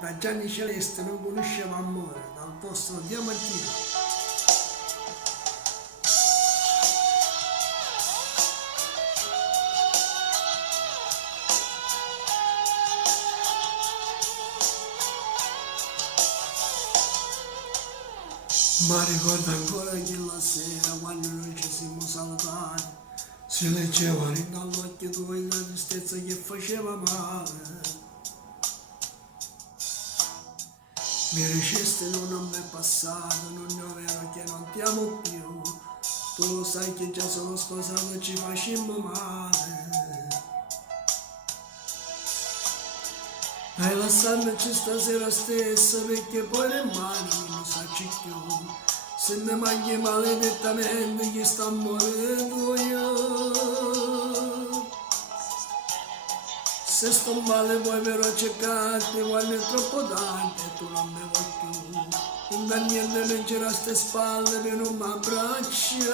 Da Gianni Celeste non conosceva amore, dal vostro Diamantino. Ma ricordo ancora quella sera quando noi ci siamo salutati, si leggeva dall'occhio tuo la tristezza che faceva male. Mi dicesti non è passato, non è vero che non ti amo più, tu lo sai che già sono sposato e ci facemmo male. Hai lasciarmici stasera stessa perché poi le mani non sacci più, se mi mangi maledettamente chi sta morendo io. Se sto male poi verrò a cercarti quando è troppo tardi e tu non mi vuoi più. Inganniente mi giraste le spalle per non mi abbracciare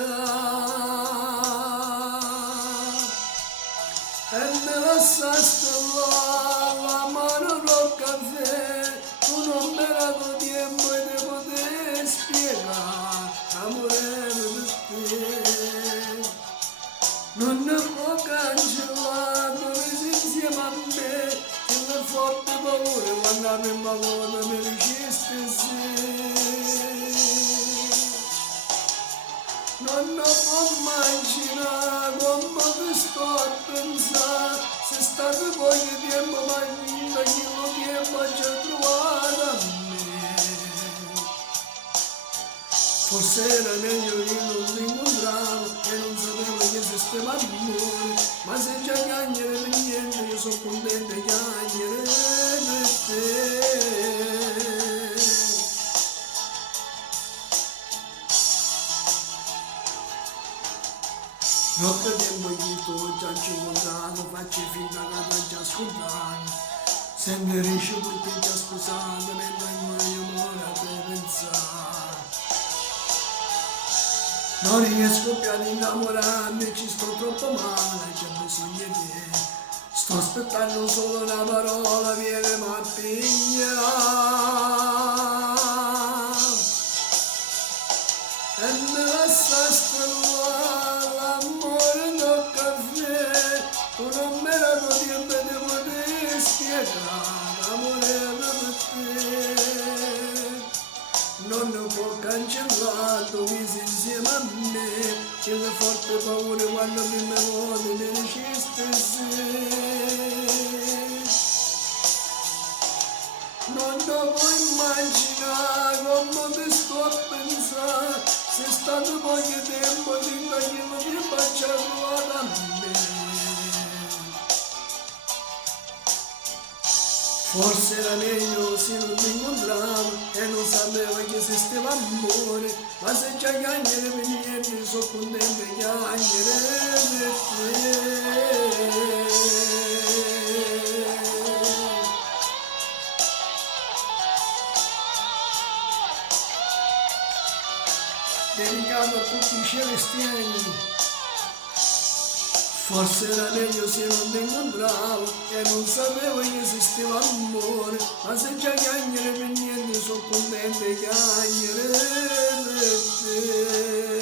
e me lasciaste là la mano col caffè. Tu non mi hai dato tempo e ti potevi spiegare amore per te. Non ne può cancellare insieme a me, che le forte paure quando la prima volta mi diceste sì. Non ne può immaginare come ti sto a pensare, se state poco tempo ma vinta quello tempo ci ha trovato a me. Forse era meglio che non ti incontravo e non sapevo che esisteva amore, ma se già chiacchiere per niente io sono contento di chiacchiere per te. Troppo tempo che tu già ci ho incontrato, faccio finta che ti già ascoltato, sempre riuscito che ti già sposato, mentre io ora per pensare. Non riesco più ad innamorarmi, ci sto troppo male, c'è bisogno di te. Sto aspettando solo una parola, viene ma piglia. E me lasciaste là, l'amore del caffè. Tu non mi hai dato tempo di poter spiegare, amore per te. Non ne può cancellare, tu visi insieme a me, che le forti paure quando prime volte mi diceste sì. Non ne puoi immaginare come ti sto a pensare, se è stato poco tempo finché quello che faccia trovato a me. Forse era meglio se non ti incontravo e non sapevo che esisteva amore, ma se già chiacchiere per niente sono contento di chiacchiere per te. Dedicato a tutti i celestiani. Forse era meglio se non ti incontravo e non sapevo che esisteva amore, ma se già chiacchiere per niente sono contento di chiacchiere per te.